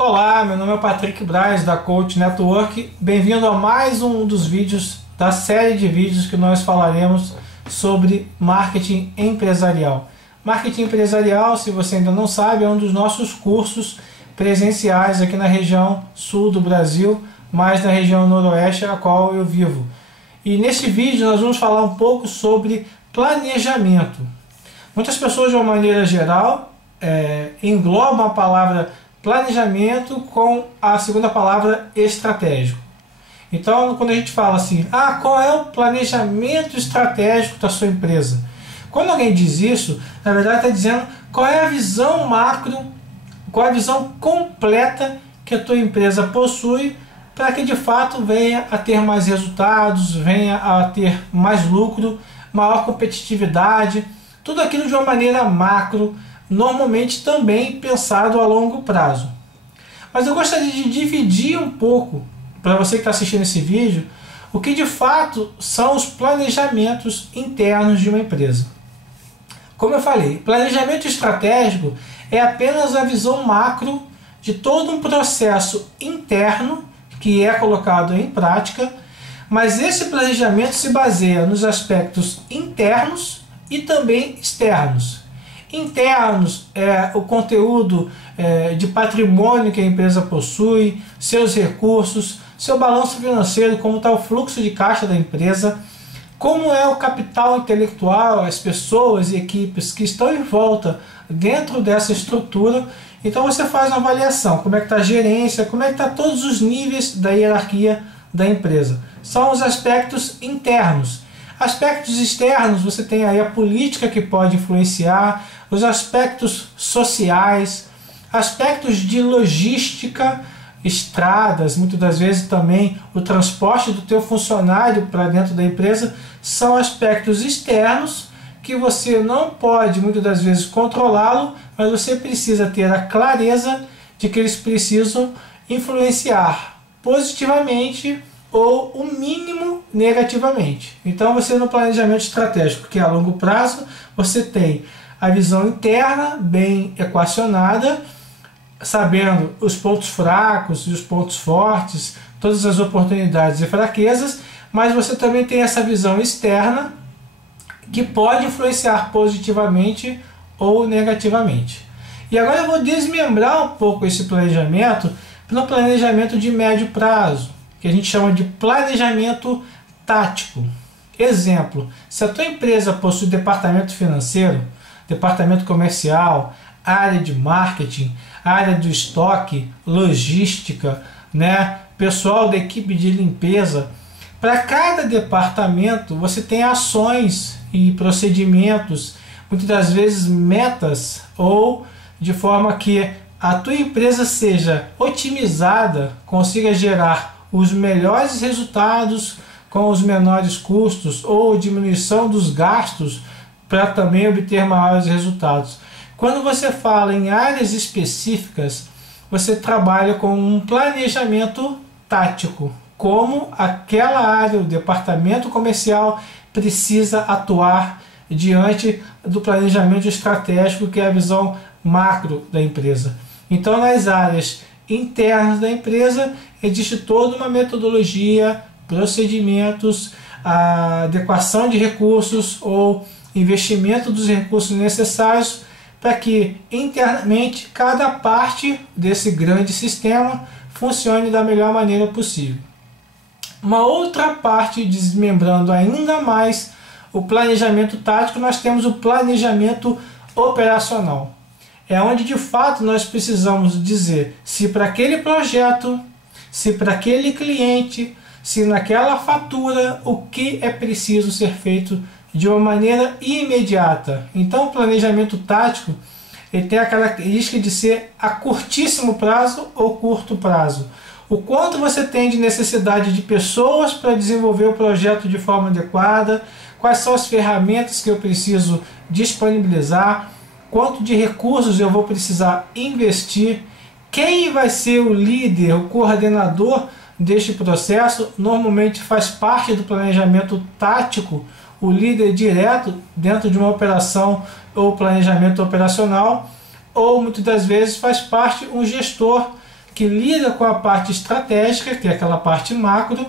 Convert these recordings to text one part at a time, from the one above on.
Olá, meu nome é Patrick Braz da Coach Network. Bem-vindo a mais um dos vídeos da série de vídeos que nós falaremos sobre marketing empresarial. Marketing empresarial, se você ainda não sabe, é um dos nossos cursos presenciais aqui na região sul do Brasil, mais na região noroeste, a qual eu vivo. E neste vídeo nós vamos falar um pouco sobre planejamento. Muitas pessoas, de uma maneira geral, englobam a palavra planejamento com a segunda palavra estratégico. Então, quando a gente fala assim, qual é o planejamento estratégico da sua empresa? Quando alguém diz isso, na verdade está dizendo qual é a visão macro, qual é a visão completa que a tua empresa possui para que de fato venha a ter mais resultados, venha a ter mais lucro, maior competitividade, tudo aquilo de uma maneira macro, normalmente também pensado a longo prazo. Mas eu gostaria de dividir um pouco, para você que está assistindo esse vídeo, o que de fato são os planejamentos internos de uma empresa. Como eu falei, planejamento estratégico é apenas a visão macro de todo um processo interno que é colocado em prática, mas esse planejamento se baseia nos aspectos internos e também externos. Internos é o conteúdo de patrimônio que a empresa possui, seus recursos, seu balanço financeiro, como está o fluxo de caixa da empresa, como é o capital intelectual, as pessoas e equipes que estão em volta dentro dessa estrutura. Então você faz uma avaliação, como é que está a gerência, como é que está todos os níveis da hierarquia da empresa. São os aspectos internos. Aspectos externos, você tem aí a política que pode influenciar, os aspectos sociais, aspectos de logística, estradas, muitas das vezes também o transporte do teu funcionário para dentro da empresa, são aspectos externos que você não pode muitas das vezes controlá-lo, mas você precisa ter a clareza de que eles precisam influenciar positivamente ou o mínimo negativamente. Então você, no planejamento estratégico, que é a longo prazo, você tem a visão interna bem equacionada, sabendo os pontos fracos e os pontos fortes, todas as oportunidades e fraquezas, mas você também tem essa visão externa que pode influenciar positivamente ou negativamente. E agora eu vou desmembrar um pouco esse planejamento para um planejamento de médio prazo, que a gente chama de planejamento tático. Exemplo, se a tua empresa possui departamento financeiro, departamento comercial, área de marketing, área do estoque, logística, pessoal da equipe de limpeza, para cada departamento você tem ações e procedimentos, muitas das vezes metas, ou de forma que a tua empresa seja otimizada, consiga gerar os melhores resultados com os menores custos ou diminuição dos gastos para também obter maiores resultados. Quando você fala em áreas específicas, você trabalha com um planejamento tático, como aquela área, o departamento comercial precisa atuar diante do planejamento estratégico, que é a visão macro da empresa. Então, nas áreas internas da empresa, existe toda uma metodologia, procedimentos, a adequação de recursos ou investimento dos recursos necessários para que internamente cada parte desse grande sistema funcione da melhor maneira possível. Uma outra parte, desmembrando ainda mais o planejamento tático, nós temos o planejamento operacional. É onde de fato nós precisamos dizer se para aquele projeto, se para aquele cliente, se naquela fatura, o que é preciso ser feito de uma maneira imediata. Então o planejamento tático ele tem a característica de ser a curtíssimo prazo ou curto prazo. O quanto você tem de necessidade de pessoas para desenvolver o projeto de forma adequada, quais são as ferramentas que eu preciso disponibilizar, quanto de recursos eu vou precisar investir, quem vai ser o líder, o coordenador deste processo. Normalmente faz parte do planejamento tático o líder direto dentro de uma operação ou planejamento operacional, ou muitas das vezes faz parte um gestor que lida com a parte estratégica, que é aquela parte macro,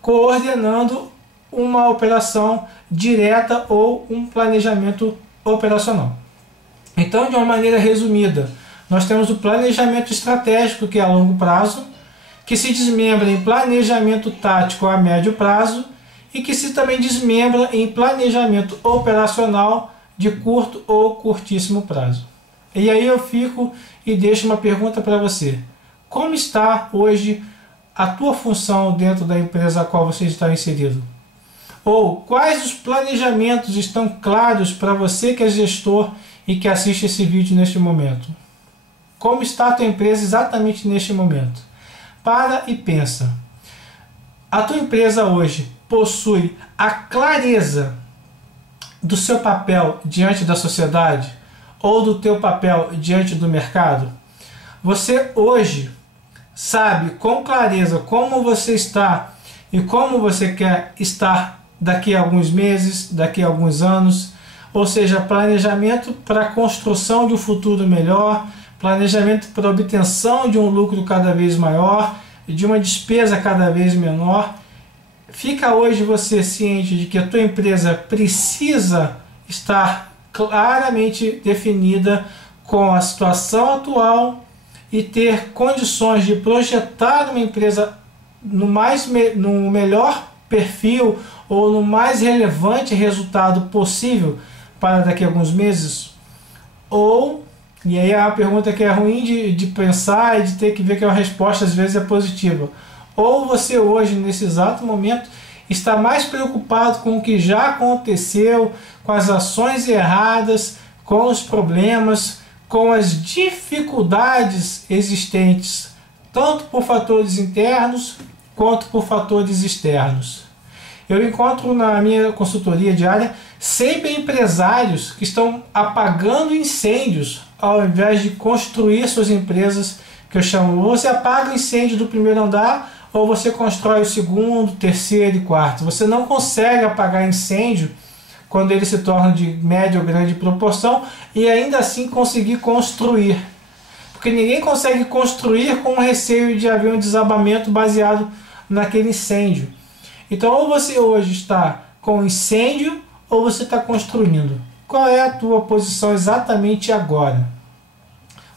coordenando uma operação direta ou um planejamento operacional. Então, de uma maneira resumida, nós temos o planejamento estratégico, que é a longo prazo, que se desmembra em planejamento tático a médio prazo e que se também desmembra em planejamento operacional de curto ou curtíssimo prazo. E aí eu fico e deixo uma pergunta para você. Como está hoje a tua função dentro da empresa a qual você está inserido? Ou quais os planejamentos estão claros para você que é gestor e que assiste esse vídeo neste momento? Como está a tua empresa exatamente neste momento? Para e pensa. A tua empresa hoje possui a clareza do seu papel diante da sociedade ou do teu papel diante do mercado? Você hoje sabe com clareza como você está e como você quer estar daqui a alguns meses, daqui a alguns anos? Ou seja, planejamento para a construção de um futuro melhor, planejamento para a obtenção de um lucro cada vez maior, de uma despesa cada vez menor. Fica hoje você ciente de que a tua empresa precisa estar claramente definida com a situação atual e ter condições de projetar uma empresa no melhor perfil ou no mais relevante resultado possível para daqui a alguns meses? Ou, e aí é uma pergunta que é ruim de pensar e de ter que ver que a resposta às vezes é positiva, ou você hoje, nesse exato momento, está mais preocupado com o que já aconteceu, com as ações erradas, com os problemas, com as dificuldades existentes, tanto por fatores internos quanto por fatores externos. Eu encontro na minha consultoria diária sempre empresários que estão apagando incêndios ao invés de construir suas empresas, que eu chamo, ou você apaga o incêndio do primeiro andar ou você constrói o segundo, terceiro e quarto. Você não consegue apagar incêndio quando ele se torna de média ou grande proporção e ainda assim conseguir construir. Porque ninguém consegue construir com receio de haver um desabamento baseado naquele incêndio. Então, ou você hoje está com incêndio ou você está construindo. Qual é a tua posição exatamente agora?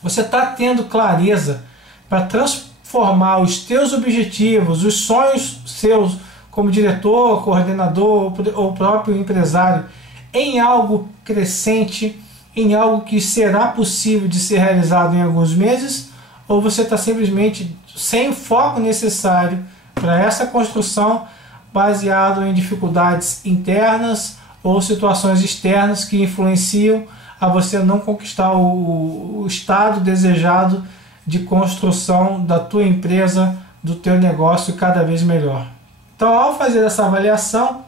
Você está tendo clareza para transformar os teus objetivos, os sonhos seus como diretor, coordenador ou próprio empresário em algo crescente, em algo que será possível de ser realizado em alguns meses? Ou você está simplesmente sem o foco necessário para essa construção, baseado em dificuldades internas ou situações externas que influenciam a você não conquistar o estado desejado de construção da tua empresa, do teu negócio cada vez melhor? Então, ao fazer essa avaliação,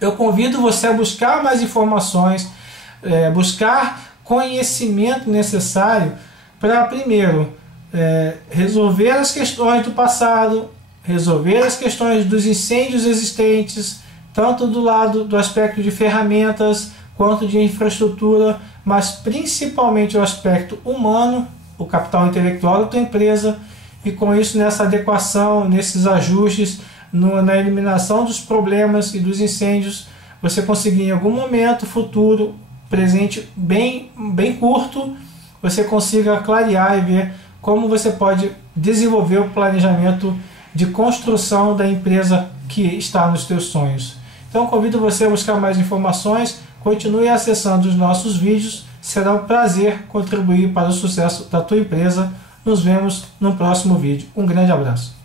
eu convido você a buscar mais informações, buscar conhecimento necessário para, primeiro, resolver as questões do passado, resolver as questões dos incêndios existentes, tanto do lado do aspecto de ferramentas quanto de infraestrutura, mas principalmente o aspecto humano, o capital intelectual da tua empresa, e com isso nessa adequação, nesses ajustes, na eliminação dos problemas e dos incêndios, você conseguir em algum momento futuro, presente bem curto, você consiga clarear e ver como você pode desenvolver o planejamento de construção da empresa que está nos teus sonhos. Então convido você a buscar mais informações, continue acessando os nossos vídeos, será um prazer contribuir para o sucesso da tua empresa. Nos vemos no próximo vídeo. Um grande abraço.